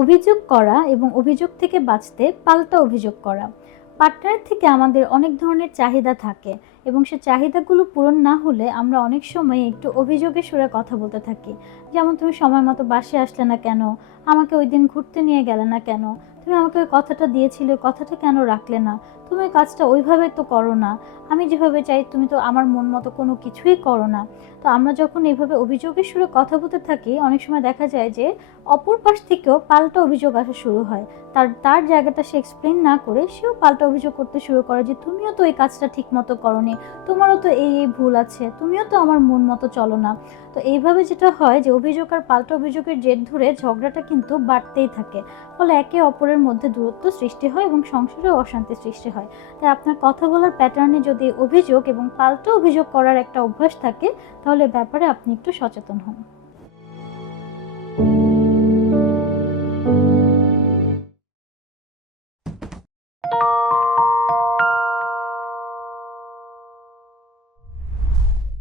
অভিযোগ করা এবং অভিযোগ থেকে বাঁচতে পাল্টা অভিযোগ করা। পার্টনার থেকে আমাদের অনেক ধরনের চাহিদা থাকে এবং সে চাহিদাগুলো পূরণ না হলে আমরা অনেক সময় একটু অভিযোগের সুরে কথা বলতে থাকি। যেমন, তুমি সময় মতো বাসায় আসলে না কেন? আমাকে ওই দিন ঘুরতে নিয়ে গেলে না কেন? তুমি আমাকে ওই কথাটা দিয়েছিলে, কথাটা কেন রাখলে না? তুমি ওই কাজটা ওইভাবে তো করো না। আমি যেভাবে চাই তুমি তো আমার মন মতো কোনো কিছুই করো না। তো আমরা যখন এভাবে অভিযোগের সুরে কথা বলতে থাকি, অনেক সময় দেখা যায় যে অপর পাশ থেকেও পাল্টা অভিযোগ আসা শুরু হয়। তার তার জায়গাটা সে এক্সপ্লেন না করে সেও পাল্টা অভিযোগ করতে শুরু করে যে তুমিও তো এই কাজটা ঠিক মতো করনি, তোমারও তো এই ভুল আছে, তুমিও তো আমার মন মতো চলো না। তো এইভাবে যেটা হয় যে অভিযোগ আর পাল্টা অভিযোগের জের ধরে ঝগড়াটা কিন্তু বাড়তেই থাকে। ফলে একে অপরের মধ্যে দূরত্ব সৃষ্টি হয় এবং সংসারেও অশান্তি সৃষ্টি হয়। তাই আপনার কথা বলার প্যাটার্নে যদি অভিযোগ এবং পাল্টা অভিযোগ করার একটা অভ্যাস থাকে, তাহলে ব্যাপারে আপনি একটু সচেতন হন।